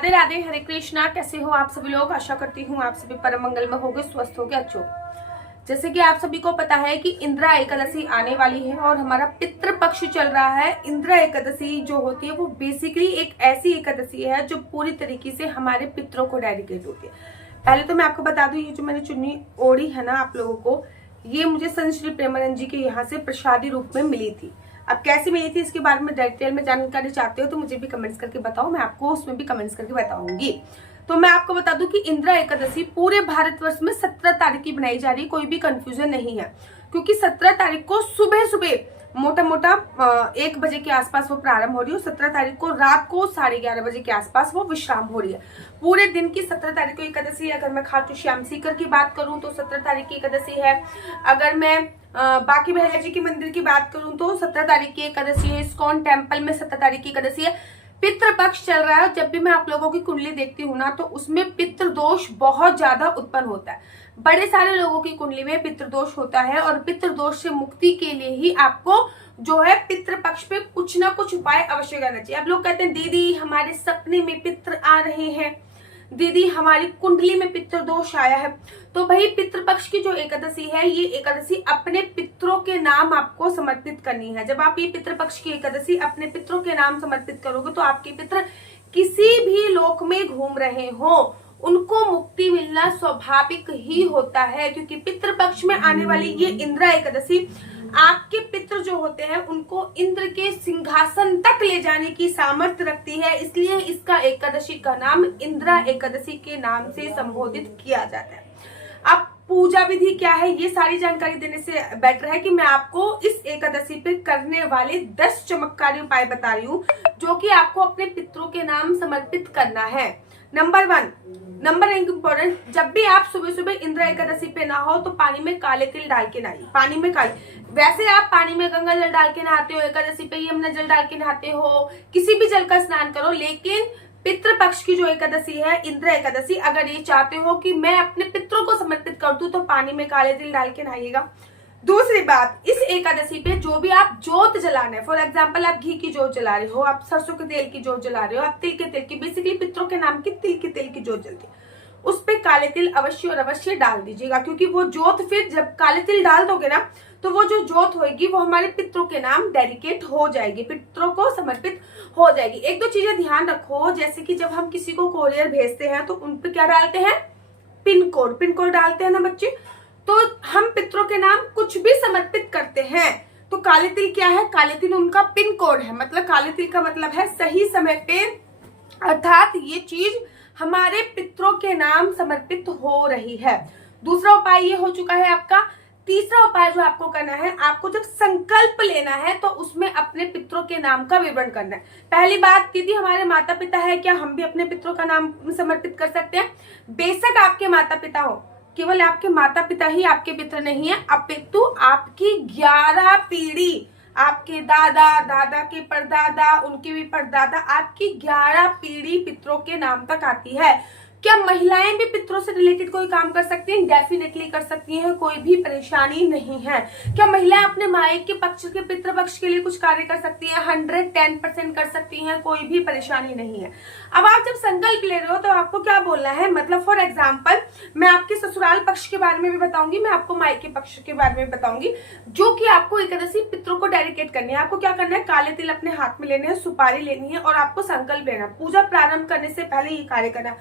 राधे राधे, हरे कृष्णा। कैसे हो आप सभी लोग? आशा करती हूँ आप सभी परम मंगल में होगे, स्वस्थ होगे, अच्छे हो। जैसे कि आप सभी को पता है कि इंद्रा एकादशी आने वाली है और हमारा पितृ पक्ष चल रहा है। इंद्रा एकादशी जो होती है वो बेसिकली एक ऐसी एकादशी है जो पूरी तरीके से हमारे पितरों को डेडिकेट होती है। पहले तो मैं आपको बता दूं, ये जो मैंने चुन्नी ओढ़ी है ना आप लोगों को, ये मुझे संत श्री प्रेमानंद जी के यहाँ से प्रसादी रूप में मिली थी। अब कैसे मिली थी इसके बारे में डिटेल में जानकारी चाहते हो तो मुझे भी कमेंट्स करके बताओ, मैं आपको उसमें भी कमेंट्स करके बताऊंगी। तो मैं आपको बता दूं कि इंद्रा एकादशी पूरे भारतवर्ष में 17 तारीख की बनाई जा रही है। कोई भी कंफ्यूजन नहीं है, क्योंकि 17 तारीख को सुबह सुबह मोटा मोटा 1 बजे के आसपास वो प्रारंभ हो रही है। 17 तारीख को रात को 11:30 बजे के आसपास वो विश्राम हो रही है। पूरे दिन की 17 तारीख को एकादशी है। अगर मैं खाटू श्याम सीकर की बात करूं तो 17 तारीख की एकादशी है। अगर मैं बाकी भैया जी के मंदिर की बात करूं तो 17 तारीख की एकादशी है। इस्कॉन टेम्पल में 17 तारीख की एकादशी है। पितृपक्ष चल रहा है। जब भी मैं आप लोगों की कुंडली देखती हूँ ना तो उसमें पितृदोष बहुत ज्यादा उत्पन्न होता है। बड़े सारे लोगों की कुंडली में पितृदोष होता है और पितृदोष से मुक्ति के लिए ही आपको जो है पितृपक्ष पे कुछ ना कुछ उपाय अवश्य करना चाहिए। अब लोग कहते हैं दीदी हमारे सपने में पितृ आ रहे हैं, दीदी हमारी कुंडली में पितृदोष आया है। तो भाई पितृपक्ष की जो एकादशी है, ये एकादशी अपने पितरों के नाम आपको समर्पित करनी है। जब आप ये पितृपक्ष की एकादशी अपने पितरों के नाम समर्पित करोगे तो आपके पितर किसी भी लोक में घूम रहे हो उनको मुक्ति मिलना स्वाभाविक ही होता है, क्योंकि पितृपक्ष में आने वाली ये इंद्रा एकादशी आपके पितृ जो होते हैं उनको इंद्र के सिंहासन तक ले जाने की सामर्थ्य रखती है। इसलिए इसका एकादशी का नाम इंद्रा एकादशी के नाम से संबोधित किया जाता है। अब पूजा विधि क्या है ये सारी जानकारी देने से बेटर है कि मैं आपको इस एकादशी पे करने वाले 10 चमत्कारी उपाय बता रही हूँ जो कि आपको अपने पितरों के नाम समर्पित करना है। नंबर 1 इम्पोर्टेंट, जब भी आप सुबह सुबह इंद्रा एकादशी पे ना हो तो पानी में काले तिल डाल के नहाइए। पानी में वैसे आप पानी में गंगा जल डाल के नहाते हो, एकादशी पे यमुना जल डाल के नहाते हो, किसी भी जल का स्नान करो, लेकिन पितृपक्ष की जो एकादशी है इंद्रा एकादशी, अगर ये चाहते हो कि मैं अपने पितरों को समर्पित कर दूं तो पानी में काले तिल डाल के नहाइएगा। दूसरी बात, इस एकादशी पे जो भी आप जोत जलाना है, फॉर एग्जाम्पल आप घी की जोत जला रहे हो, आप सरसों के तेल की जोत जला रहे हो, आप तिल के तेल की, बेसिकली पितरों के नाम की तिल के तेल की जोत जलती है, उस पे काले तिल अवश्य और अवश्य डाल दीजिएगा। क्योंकि वो जोत फिर जब काले तिल डाल दोगे ना तो वो जो जोत होगी वो हमारे पितरों के नाम डेडिकेट हो जाएगी, पितरों को समर्पित हो जाएगी। एक दो चीजें ध्यान रखो, जैसे कि जब हम किसी को कोरियर भेजते हैं तो उन पे क्या डालते हैं, पिन कोड डालते हैं ना बच्चे। तो हम पितरों के नाम कुछ भी समर्पित करते हैं तो काले तिल क्या है, काले तिल उनका पिन कोड है। मतलब काले तिल का मतलब है सही समय पे, अर्थात ये चीज हमारे पितरों के नाम समर्पित हो रही है। दूसरा उपाय ये हो चुका है आपका। तीसरा उपाय जो आपको करना है, आपको जब संकल्प लेना है तो उसमें अपने पितरों के नाम का विवरण करना है। पहली बात, दीदी हमारे माता पिता है, क्या हम भी अपने पितरों का नाम समर्पित कर सकते हैं? बेशक आपके माता पिता हो, केवल आपके माता पिता ही आपके पितर नहीं है, अपितु आपकी 11 पीढ़ी, आपके दादा, दादा के परदादा, उनके भी परदादा, आपकी 11 पीढ़ी पितरों के नाम तक आती है। क्या महिलाएं भी पितरों से रिलेटेड कोई काम कर सकती हैं? डेफिनेटली कर सकती हैं, कोई भी परेशानी नहीं है। क्या महिलाएं अपने मायके के पक्ष के पितृपक्ष के लिए कुछ कार्य कर सकती हैं? 110% कर सकती हैं, कोई भी परेशानी नहीं है। अब आप जब संकल्प ले रहे हो तो आपको क्या बोलना है, मतलब फॉर एग्जाम्पल मैं आपके ससुराल पक्ष के बारे में भी बताऊंगी, मैं आपको मायके पक्ष के बारे में बताऊंगी, जो कि आपको एकादशी पितरों को डेडिकेट करनी है। आपको क्या करना है, काले तिल अपने हाथ में लेने हैं, सुपारी लेनी है और आपको संकल्प लेना। पूजा प्रारंभ करने से पहले ये कार्य करना।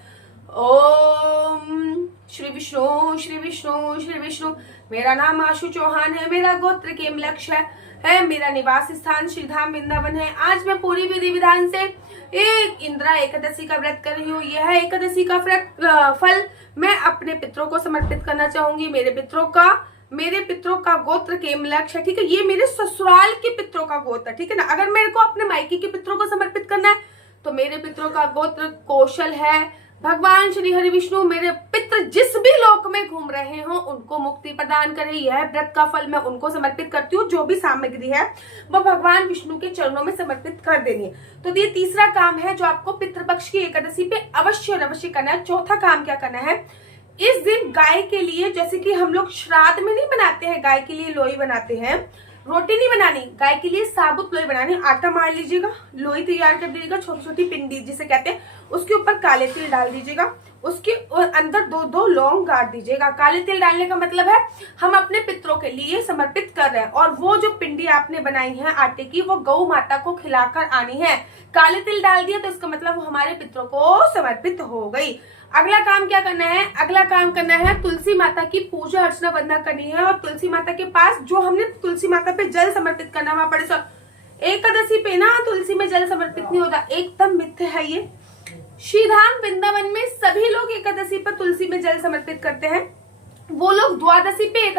ओम श्री विष्णु श्री विष्णु श्री विष्णु। मेरा नाम आशु चौहान है, मेरा गोत्र केमलक्ष है, मेरा निवास स्थान श्रीधाम वृंदावन है। आज मैं पूरी विधि विधान से एक इंद्रा एकादशी का व्रत कर रही हूँ। यह एकादशी का फल मैं अपने पितरों को समर्पित करना चाहूंगी। मेरे पितरों का गोत्र केमलक्ष है, ठीक है। ये मेरे ससुराल के पितरों का गोत्र, ठीक है ना। अगर मेरे को अपने मायके के पितरों को समर्पित करना है तो मेरे पितरों का गोत्र कौशल है। भगवान श्री हरि विष्णु मेरे पितृ जिस भी लोक में घूम रहे हो उनको मुक्ति प्रदान करे। यह व्रत का फल मैं उनको समर्पित करती हूँ। जो भी सामग्री है वो भगवान विष्णु के चरणों में समर्पित कर देनी है। तो ये तीसरा काम है जो आपको पितृपक्ष की एकादशी पे अवश्य और अवश्य करना है। चौथा काम क्या करना है, इस दिन गाय के लिए, जैसे कि हम लोग श्राद्ध में नहीं बनाते हैं, गाय के लिए लोई बनाते हैं, रोटी नहीं बनानी, गाय के लिए साबुत लोई बनानी। आटा मार लीजिएगा, लोई तैयार कर दीजिएगा, छोटी छोटी पिंडी जिसे कहते हैं, उसके ऊपर काले तिल डाल दीजिएगा, उसके अंदर दो दो लौंग गाड़ दीजिएगा। काले तिल डालने का मतलब है हम अपने पितरों के लिए समर्पित कर रहे हैं, और वो जो पिंडी आपने बनाई है आटे की, वो गौ माता को खिलाकर आनी है। काले तिल डाल दिया तो इसका मतलब वो हमारे पितरों को समर्पित हो गई। अगला काम क्या करना है? अगला काम करना है तुलसी माता की पूजा अर्चना वंदना करनी है, और तुलसी माता के पास जो हमने तुलसी माता पे जल समर्पित करना, वहां पड़े एकादशी पे ना तुलसी में जल समर्पित नहीं होता, एकदम मिथ्या है ये। श्रीधाम वृंदावन में सभी लोग एकादशी पर तुलसी में जल समर्पित करते हैं, वो लोग द्वादशी पे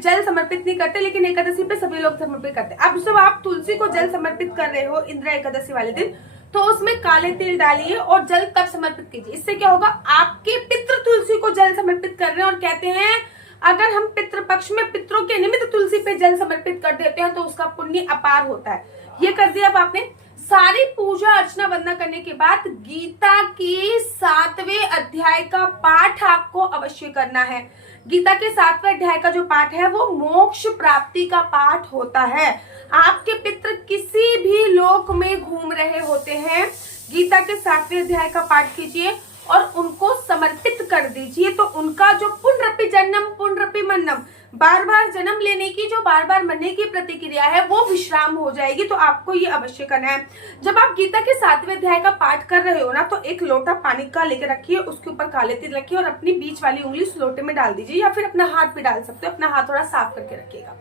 जल समर्पित नहीं करते, लेकिन एकादशी पे सभी लोग समर्पित करते हैं। अब जब आप तुलसी को जल समर्पित कर रहे हो इंदिरा एकादशी वाले दिन, तो उसमें काले तिल डालिए और जल तब समर्पित कीजिए। इससे क्या होगा? आपके पितृ तुलसी को जल समर्पित कर रहे हैं, और कहते हैं अगर हम पितृ पक्ष में पितरों के निमित्त तुलसी पे जल समर्पित कर देते हैं तो उसका पुण्य अपार होता है। ये कर दिया। अब आपने सारी पूजा अर्चना वंदना करने के बाद गीता के 7वें अध्याय का पाठ आपको अवश्य करना है। गीता के 7वें अध्याय का जो पाठ है वो मोक्ष प्राप्ति का पाठ होता है। आपके पितृ किसी भी लोक में घूम रहे होते हैं, गीता के 7वें अध्याय का पाठ कीजिए और उनको समर्पित कर दीजिए, तो उनका जो पुनरपि जन्म पुनरपि मन्नम, बार बार जन्म लेने की जो बार बार मरने की प्रतिक्रिया है वो विश्राम हो जाएगी। तो आपको ये अवश्य करना है। जब आप गीता के 7वें अध्याय का पाठ कर रहे हो ना, तो एक लोटा पानी का लेकर रखिए, उसके ऊपर काले तिल रखिए और अपनी बीच वाली उंगली उस लोटे में डाल दीजिए, या फिर अपना हाथ भी डाल सकते हो, अपना हाथ थोड़ा साफ करके रखिएगा।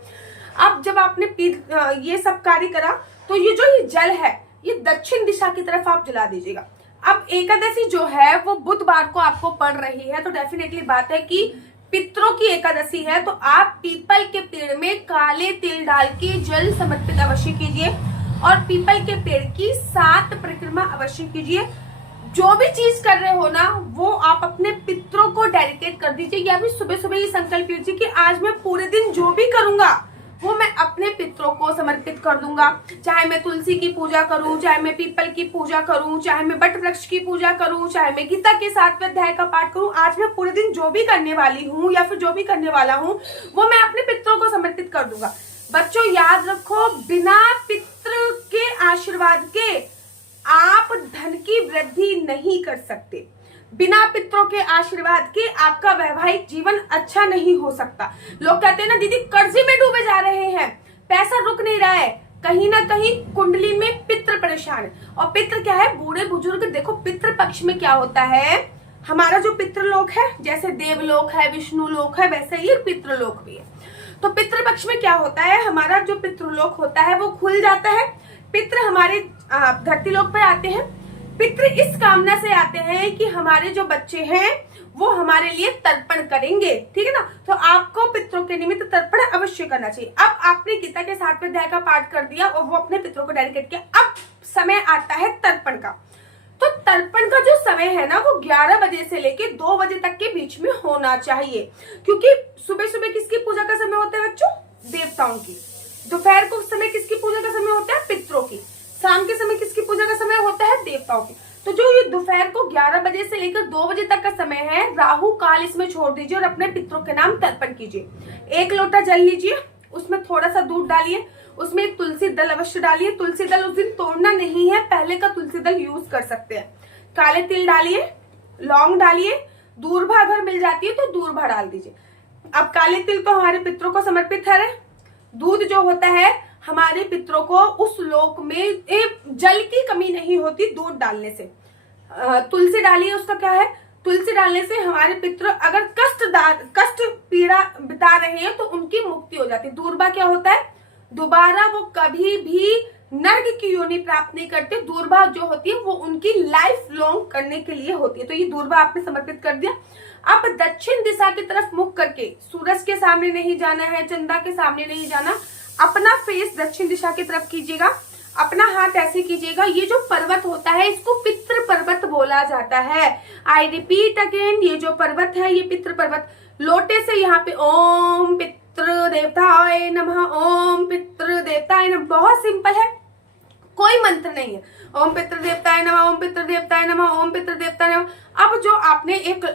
अब जब आपने ये सब कार्य करा, तो ये जल है ये दक्षिण दिशा की तरफ आप जला दीजिएगा। अब एकादशी जो है वो बुधवार को आपको पड़ रही है, तो डेफिनेटली बात है कि पितरों की एकादशी है, तो आप पीपल के पेड़ में काले तिल डाल के जल समर्पित अवश्य कीजिए, और पीपल के पेड़ की 7 परिक्रमा अवश्य कीजिए। जो भी चीज कर रहे हो ना, वो आप अपने पितरों को डेडिकेट कर दीजिए, या फिर सुबह सुबह ये संकल्प कीजिए कि आज मैं पूरे दिन जो भी करूंगा वो मैं अपने पितरों को समर्पित कर दूंगा। चाहे मैं तुलसी की पूजा करूं, चाहे मैं पीपल की पूजा करूं, चाहे मैं बट वृक्ष की पूजा करूं, चाहे मैं गीता के 7वें अध्याय का पाठ करूं, आज मैं पूरे दिन जो भी करने वाली हूं या फिर जो भी करने वाला हूं वो मैं अपने पितरों को समर्पित कर दूंगा। बच्चों याद रखो, बिना पितृ के आशीर्वाद के आप धन की वृद्धि नहीं कर सकते। बिना पितरों के आशीर्वाद के आपका वैवाहिक जीवन अच्छा नहीं हो सकता। लोग कहते हैं ना दीदी कर्जे में डूबे जा रहे हैं, पैसा रुक नहीं रहा है, कहीं ना कहीं कुंडली में पितृ परेशान है। और पितृ क्या है? बूढ़े बुजुर्ग। देखो पितृ पक्ष में क्या होता है, हमारा जो पितृलोक है, जैसे देवलोक है, विष्णु लोक है, वैसे ही पितृलोक भी है। तो पितृ पक्ष में क्या होता है, हमारा जो पितृलोक होता है वो खुल जाता है। पितृ हमारे धरती लोक पे आते हैं। पितृ इस कामना से आते हैं कि हमारे जो बच्चे हैं वो हमारे लिए तर्पण करेंगे, ठीक है ना। तो आपको पितरों के निमित्त तर्पण अवश्य करना चाहिए। अब आपने गीता के 7वें अध्याय का पाठ कर दिया और वो अपने पितरों को डेडिकेट किया। अब समय आता है तर्पण का। तो तर्पण का जो समय है ना वो 11 बजे से लेके 2 बजे तक के बीच में होना चाहिए, क्योंकि सुबह सुबह किसकी पूजा का समय होता है बच्चों? देवताओं की। दोपहर को समय किसकी पूजा का समय होता है? पितरों की। शाम के समय किसकी पूजा का समय होता है? देवताओं की। तो जो ये दोपहर को 11 बजे से लेकर 2 बजे तक का समय है, राहु काल इसमें छोड़ दीजिए और अपने पितरों के नाम तर्पण कीजिए। 1 लोटा जल लीजिए, उसमें थोड़ा सा दूध डालिए, उसमें एक तुलसी दल अवश्य डालिए। तुलसी दल उस दिन तोड़ना नहीं है, पहले का तुलसी दल यूज कर सकते हैं। काले तिल डालिए, लौंग डालिए, दूर्भा अगर मिल जाती है तो दूर्भा डाल दीजिए। अब काले तिल तो हमारे पितरों को समर्पित है। दूध जो होता है हमारे पितरों को उस लोक में जल की कमी नहीं होती दूध डालने से। तुलसी डालिए, उसका क्या है? तुलसी डालने से हमारे पितृ अगर कष्ट पीड़ा बिता रहे हैं तो उनकी मुक्ति हो जाती है। दूर्भा क्या होता है? दोबारा वो कभी भी नर्क की योनि प्राप्त नहीं करते। दूर्भा जो होती है वो उनकी लाइफ लॉन्ग करने के लिए होती है। तो ये दूर्भा आपने समर्पित कर दिया। अब दक्षिण दिशा की तरफ मुख करके, सूरज के सामने नहीं जाना है, चंदा के सामने नहीं जाना, अपना फेस दक्षिण दिशा की तरफ कीजिएगा, अपना हाथ ऐसे कीजिएगा। ये जो पर्वत होता है इसको पितृ पर्वत बोला जाता है। आई रिपीट अगेन, ये जो पर्वत है ये पितृ पर्वत। लोटे से यहाँ पे ओम पितृ देवताय नमः, ओम पितृ देवताय नमः। बहुत सिंपल है, कोई मंत्र नहीं है। ओम पितृ देवताय नमः, ओम पितृ देवताय नमः, ओम पितृ देवताय नमः। अब जो आपने एक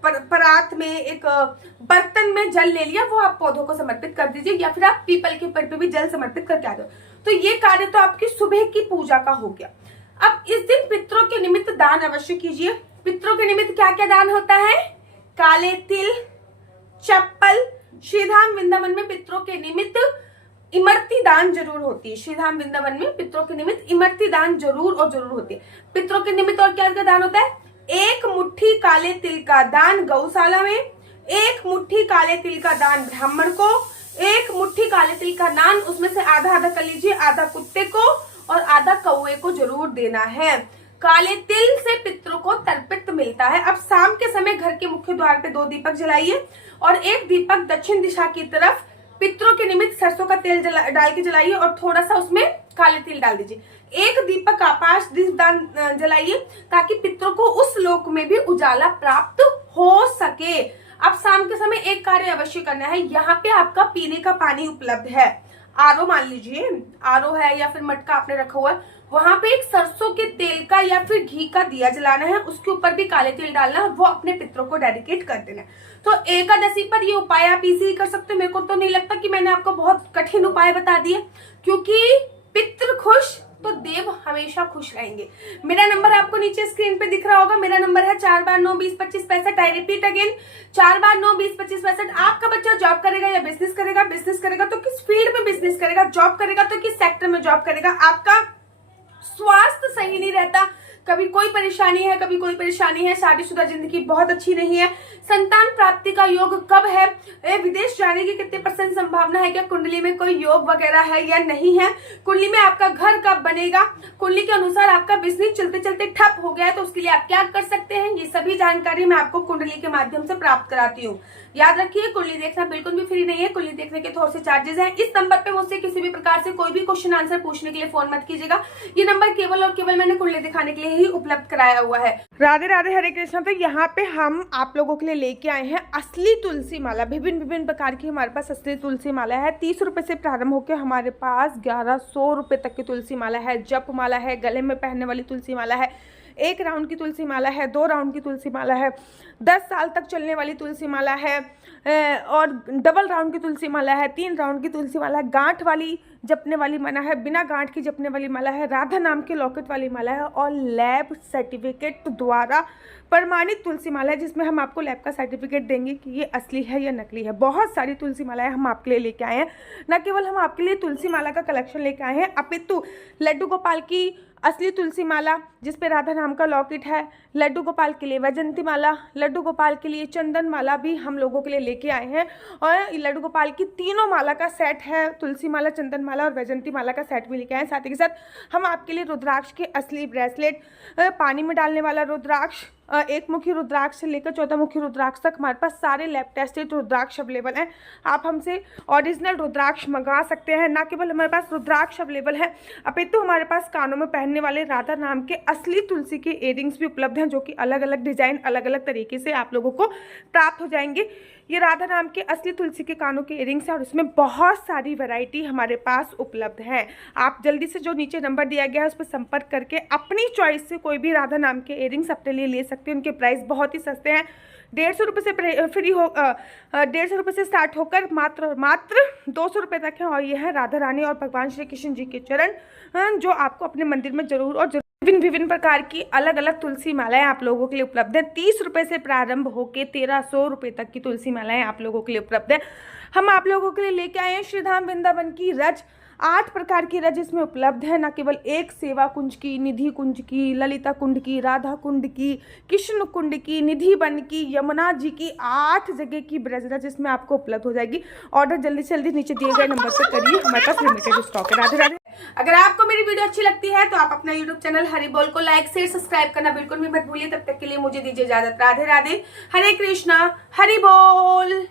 परात में, एक बर्तन में जल ले लिया, वो आप पौधों को समर्पित कर दीजिए, या फिर आप पीपल के पेड़ पे भी जल समर्पित करके आ जाओ। तो ये कार्य तो आपकी सुबह की पूजा का हो गया। अब इस दिन पितरों के निमित्त दान अवश्य कीजिए। पितरों के निमित्त क्या क्या दान होता है? काले तिल, चप्पल। श्रीधाम वृंदावन में पितरों के निमित्त इमरती दान जरूर होती है। श्रीधाम वृंदावन में पितरों के निमित्त इमरती दान जरूर और जरूर होती है। पितरों के निमित्त और क्या क्या दान होता है? 1 मुट्ठी काले तिल का दान गौशाला में, 1 मुट्ठी काले तिल का दान ब्राह्मण को, 1 मुट्ठी काले तिल का दान, उसमें से आधा आधा कर लीजिए, आधा कुत्ते को और आधा कौवे को जरूर देना है। काले तिल से पितरों को तर्पित मिलता है। अब शाम के समय घर के मुख्य द्वार पे 2 दीपक जलाइए और एक दीपक दक्षिण दिशा की तरफ पितरों के निमित्त सरसों का तेल डाल के जलाइए और थोड़ा सा उसमें काले तिल डाल दीजिए। एक दीपक आकाश दीपदान जलाइए ताकि पितरों को उस लोक में भी उजाला प्राप्त हो सके। अब शाम के समय एक कार्य अवश्य करना है। यहाँ पे आपका पीने का पानी उपलब्ध है, आरओ मान लीजिए, आरओ है या फिर मटका आपने रखा हुआ है, वहां पे एक सरसों के तेल का या फिर घी का दिया जलाना है, उसके ऊपर भी काले तिल डालना है, वो अपने पितरों को डेडिकेट कर देना है। तो एकादशी पर ये उपाय आप इजीली कर सकते हो। मेरे को तो नहीं लगता कि मैंने आपको बहुत कठिन उपाय बता दिए, क्योंकि पितृ खुश तो देव हमेशा खुश रहेंगे। मेरा नंबर आपको नीचे स्क्रीन पे दिख रहा होगा। मेरा नंबर है 4 बार 9 20 25 65। आई रिपीट अगेन, 4 बार 9 20 25 65। आपका बच्चा जॉब करेगा या बिजनेस करेगा? बिजनेस करेगा तो किस फील्ड में बिजनेस करेगा? जॉब करेगा तो किस सेक्टर में जॉब करेगा? आपका स्वास्थ्य सही नहीं रहता, कभी कोई परेशानी है, कभी कोई परेशानी है, शादीशुदा जिंदगी बहुत अच्छी नहीं है, संतान प्राप्ति का योग कब है, विदेश जाने की कितने % संभावना है, क्या कुंडली में कोई योग वगैरह है या नहीं है, कुंडली में आपका घर कब बनेगा, कुंडली के अनुसार आपका बिजनेस चलते चलते ठप हो गया है तो उसके लिए आप क्या कर सकते हैं, ये सभी जानकारी मैं आपको कुंडली के माध्यम से प्राप्त कराती हूँ। याद रखिए, कुंडली देखना बिल्कुल भी फ्री नहीं है, कुंडली देखने के थोड़े से चार्जेस हैं। इस नंबर पे मुझसे किसी भी प्रकार से कोई भी क्वेश्चन आंसर पूछने के लिए फोन मत कीजिएगा। ये नंबर केवल और केवल मैंने कुंडली दिखाने के लिए ही उपलब्ध कराया हुआ है। राधे राधे, हरे कृष्णा। तो यहाँ पे हम आप लोगों के लिए लेके आए हैं असली तुलसी माला। विभिन्न प्रकार की हमारे पास असली तुलसी माला है। 30 रुपए से प्रारंभ होकर हमारे पास 1100 रुपए तक की तुलसी माला है। जप माला है, गले में पहनने वाली तुलसी माला है, 1 राउंड की तुलसी माला है, 2 राउंड की तुलसी माला है, 10 साल तक चलने वाली तुलसी माला है, और डबल राउंड की तुलसी माला है, 3 राउंड की तुलसी माला है, गांठ वाली जपने वाली माला है, बिना गांठ की जपने वाली माला है, राधा नाम के लॉकेट वाली माला है, और लैब सर्टिफिकेट द्वारा प्रमाणित तुलसी माला है, जिसमें हम आपको लैब का सर्टिफिकेट देंगे कि ये असली है या नकली है। बहुत सारी तुलसी मालाएं हम आपके लिए लेके आए हैं। न केवल हम आपके लिए तुलसी माला का कलेक्शन लेके आए हैं, अपितु लड्डू गोपाल की असली तुलसी माला जिसपे राधा नाम का लॉकेट है, लड्डू गोपाल के लिए वैजंती माला, लड्डू गोपाल के लिए चंदन माला भी हम लोगों के लिए लेके आए हैं। और लड्डू गोपाल की तीनों माला का सेट है, तुलसी माला, चंदन माला और वैजंती माला का सेट भी लेके आए हैं। साथ ही के साथ हम आपके लिए रुद्राक्ष के असली ब्रेसलेट, पानी में डालने वाला रुद्राक्ष, 1 मुखी रुद्राक्ष से लेकर 14 मुखी रुद्राक्ष तक हमारे पास सारे लैब टेस्टेड रुद्राक्ष अवेलेबल हैं। आप हमसे ओरिजिनल रुद्राक्ष मंगा सकते हैं। ना केवल हमारे पास रुद्राक्ष अवेलेबल है, अपितु हमारे पास कानों में पहनने वाले राधा नाम के असली तुलसी के इयररिंग्स भी उपलब्ध हैं, जो कि अलग अलग डिजाइन, अलग अलग तरीके से आप लोगों को प्राप्त हो जाएंगे। ये राधा नाम के असली तुलसी के कानों के इयररिंग्स हैं और इसमें बहुत सारी वैरायटी हमारे पास उपलब्ध है। आप जल्दी से जो नीचे नंबर दिया गया है उस पर संपर्क करके अपनी चॉइस से कोई भी राधा नाम के इयररिंग्स अपने लिए ले सकते हैं। उनके प्राइस बहुत ही सस्ते हैं, 150 रुपये से फ्री हो 150 रुपये से स्टार्ट होकर मात्र 200 रुपये तक है। और यह है राधा रानी और भगवान श्री कृष्ण जी के चरण, जो आपको अपने मंदिर में जरूर और विभिन्न प्रकार की अलग अलग तुलसी मालाएं आप लोगों के लिए उपलब्ध है। 30 रुपये से प्रारंभ होकर 1300 रुपये तक की तुलसी मालाएं आप लोगों के लिए उपलब्ध है। हम आप लोगों के लिए लेके आए हैं श्रीधाम वृंदावन की रज, 8 प्रकार की रज इसमें उपलब्ध है। न केवल एक सेवा कुंज की, निधि कुंज की, ललिता कुंड की, राधा कुंड की, कृष्ण कुंड की, निधि वन की, यमुना जी की, 8 जगह की ब्रज रज इसमें आपको उपलब्ध हो जाएगी। ऑर्डर जल्दी से जल्दी नीचे दिए गए नंबर से करिए, हमारे पास लिमिटेड स्टॉक है। राधे राधे। अगर आपको मेरी वीडियो अच्छी लगती है तो आप अपना यूट्यूब चैनल हरि बोल को लाइक शेयर सब्सक्राइब करना बिल्कुल भी मत भूलिए। तब तक के लिए मुझे दीजिए इजाजत। राधे राधे, हरे कृष्णा, हरि बोल।